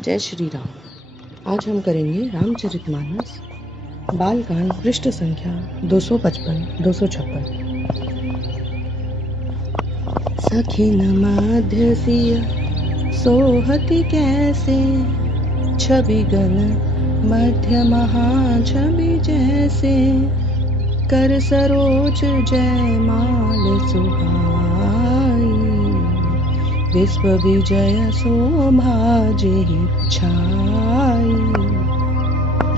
जय श्री राम। आज हम करेंगे रामचरितमानस बालकांड पृष्ठ संख्या 255-256। सखिन मध्य सिय सोहति कैसे, छवि गण मध्य महाछवि जैसे, कर सरोज जयमाल सुहाई, विश्व विजय शोभा जेहि छाई।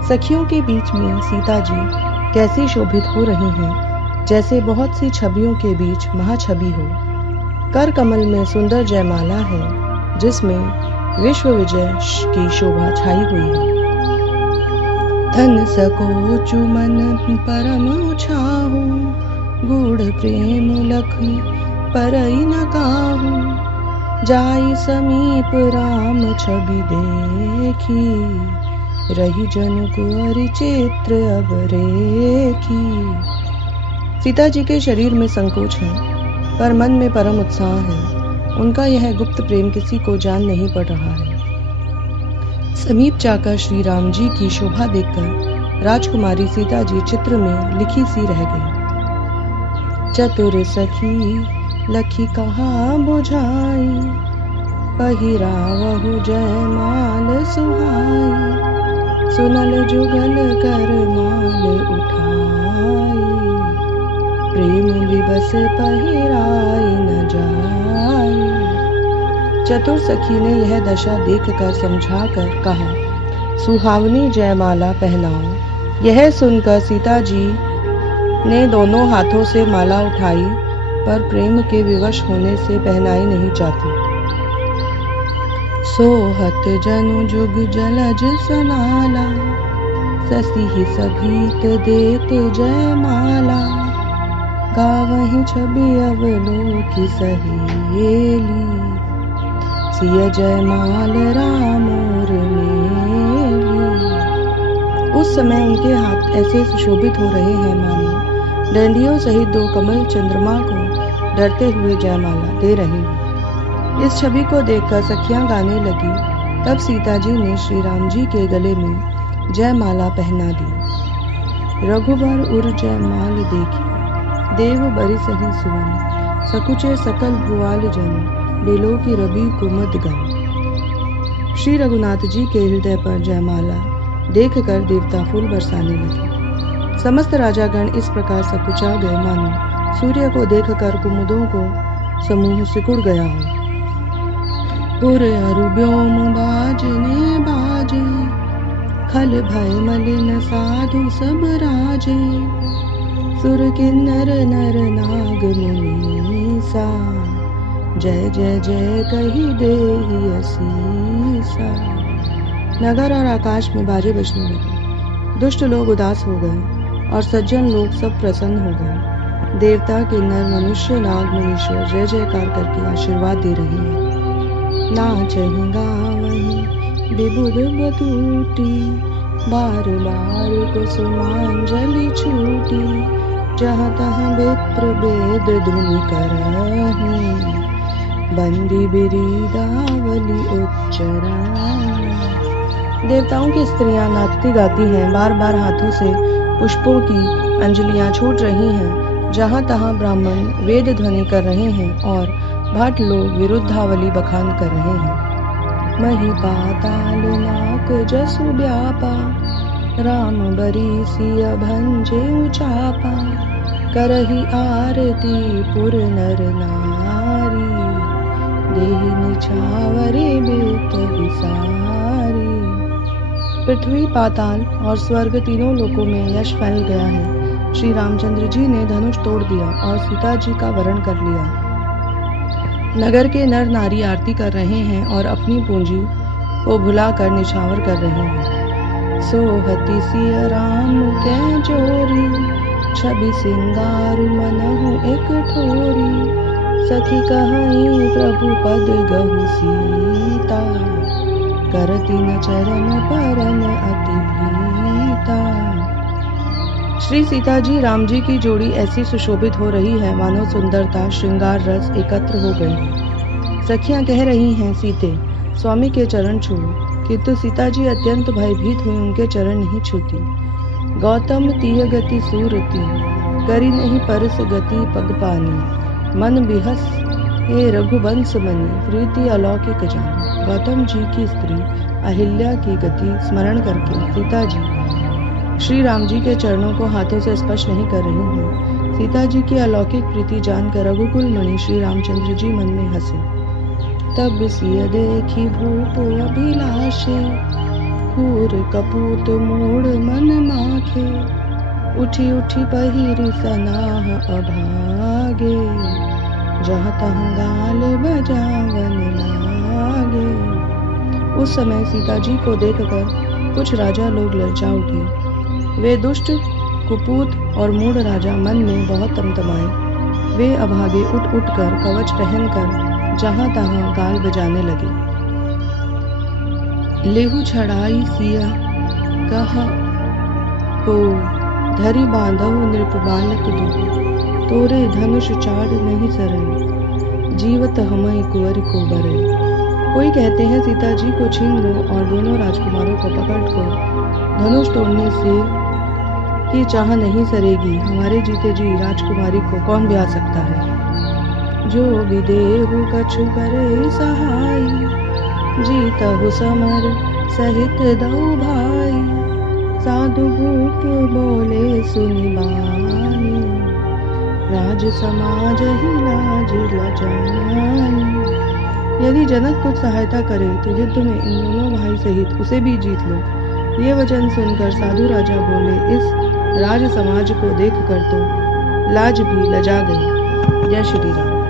सखियों के बीच में सीता जी कैसी शोभित हो रही हैं, जैसे बहुत सी छवियों के बीच महाछवि हो। कर कमल में सुंदर जयमाला है, जिसमें विश्व विजय की शोभा छाई हुई है। धन सकोचु मन परम छाहु, गूढ़ प्रेम लखी परई न काहू, जाई समीप राम छवि देखी, रही जन कुंवरी चित्र अब रेखी। सीता जी के शरीर में संकोच है, पर मन में परम उत्साह है। उनका यह गुप्त प्रेम किसी को जान नहीं पड़ रहा है। समीप जाकर श्री राम जी की शोभा देखकर राजकुमारी सीता जी चित्र में लिखी सी रह गई। चतुर सखी लखी कहाँ बुझाई, पहिरावहु जयमाल सुहाई, सुनल जुगल कर माल उठाई, प्रेम विवश पहिराई न जाई। चतुर सखी ने यह दशा देखकर समझाकर कहा, सुहावनी जयमाला पहनाओ। यह सुनकर सीता जी ने दोनों हाथों से माला उठाई, पर प्रेम के विवश होने से पहनाई नहीं जाती। सोहत जनु जुग जलज सनाला, ससी सभीत देते जयमाला, गावहि छवि अवलोकि सहेली, सिय जयमाल राम और मेली। उस समय उनके हाथ ऐसे सुशोभित हो रहे हैं मानो डंडियों सहित दो कमल चंद्रमा को डरते हुए जयमाला दे रहे हैं। इस छवि को देखकर सखियां गाने लगी। तब सीता जी ने श्री राम जी के गले में जयमाला पहना दी। रघुबर उर जयमाल देखी, देव बरि सही सुवन, सकुचे सकल भुआल जन, बेलो की रवि कुमद गन। श्री रघुनाथ जी के हृदय पर जयमाला देखकर देवता फूल बरसाने लगे। समस्त राजागण इस प्रकार सकुचा गए मानो सूर्य को देखकर कुमुदों को समूह सिकुड़ गया हो। पुर अरु व्योम बाजने बाजे, खल भय मलिन साधु सब राजे, सुर किन्नर नर नाग मुनीसा, जय जय जय कही देहि असीसा। नगर और आकाश में बाजे बजने लगे। दुष्ट लोग उदास हो गए और सज्जन लोग सब प्रसन्न हो गए। देवता किन्नर मनुष्य नाग मुनीश्वर जय जयकार करके आशीर्वाद दे रहे हैं। नाचहि गावहि विबुध बतूटी, बार बार कुसुमांजलि छूटी, जहाँ तहाँ विप्र वेद धुनि करहि, बंदी बिरीदावली उच्चराहि। देवताओं की स्त्रियां नाचती गाती हैं, बार बार हाथों से पुष्पों की अंजलियां छूट रही हैं। जहाँ तहाँ ब्राह्मण वेद ध्वनि कर रहे हैं और भट लोग विरुद्धावली बखान कर रहे हैं। मही पाताल नाक जसु व्यापा, राम बरी सिय भंजे उचापा, करही आरती पुर नर नारी, देहि निछावरे बेत विसारी। पृथ्वी पाताल और स्वर्ग तीनों लोकों में यश फैल गया है। श्री रामचंद्र जी ने धनुष तोड़ दिया और सीता जी का वरण कर लिया। नगर के नर नारी आरती कर रहे हैं और अपनी पूंजी को भुलाकर निछावर कर रहे हैं। सोहति सिय राम कै जोरी, छवि सिंगार मनहु एक ठोरी, सखी कहीं प्रभु पद गहु सीता, करती न चरण परन अति भीता। श्री सीता जी राम जी की जोड़ी ऐसी सुशोभित हो रही है मानो सुंदरता श्रृंगार रस एकत्र हो गए हैं। सखियां कह रही हैं, सीते स्वामी के चरण छू, किंतु सीता जी अत्यंत भयभीत हुई उनके चरण नहीं छूती। गौतम तीय गति सूरती, करी नहीं परस गति पग पानी, मन बिहस हे रघुवंश मनी, प्रीति अलौकिक जानी। गौतम जी की स्त्री अहिल्या की गति स्मरण करके सीता जी श्री राम जी के चरणों को हाथों से स्पर्श नहीं कर रही हैं। सीता जी की अलौकिक प्रीति जानकर रघुकुल मणि श्री रामचंद्र जी मन में हंसे। तब सिय देखी भूप अभिलाषे, खूर कपूत मूड मन माखे, उठी उठी पहिरी सनाह अभागे, जहाँ तहाँ गाल बजावन लागे। उस समय सीता जी को देखकर कुछ राजा लोग ललचा उठे। वे दुष्ट कुपूत और मूढ़ राजा मन में बहुत तमतमाए। वे अभागे उठ उठ कर कवच पहनकर जहाँ तहाँ गाल बजाने लगे। लेहु छड़ाई सिया कहा को, धरी बांधव नृप बालक दो, तोरे धनुष चाड़ नहीं सरई, जीवत हमई कुंवर को बरई। कोई कहते हैं सीता जी को छीन लो और दोनों राजकुमारों को पकड़कर धनुष तोड़ने से की चाह नहीं सरेगी। हमारे जीते जी राजकुमारी को कौन ब्याह सकता है। जो विदेहु कछु करे सहाय, जीतहु समर सहित दऊ भाई, साधु भूप बोले सुनि बानी, राज समाज ही लाज लजानी। यदि जनक कुछ सहायता करे तो युद्ध में इन दोनों भाई सहित उसे भी जीत लो। ये वचन सुनकर साधु राजा बोले, इस राज समाज को देखकर तो लाज भी लजा गई। जय श्री राम।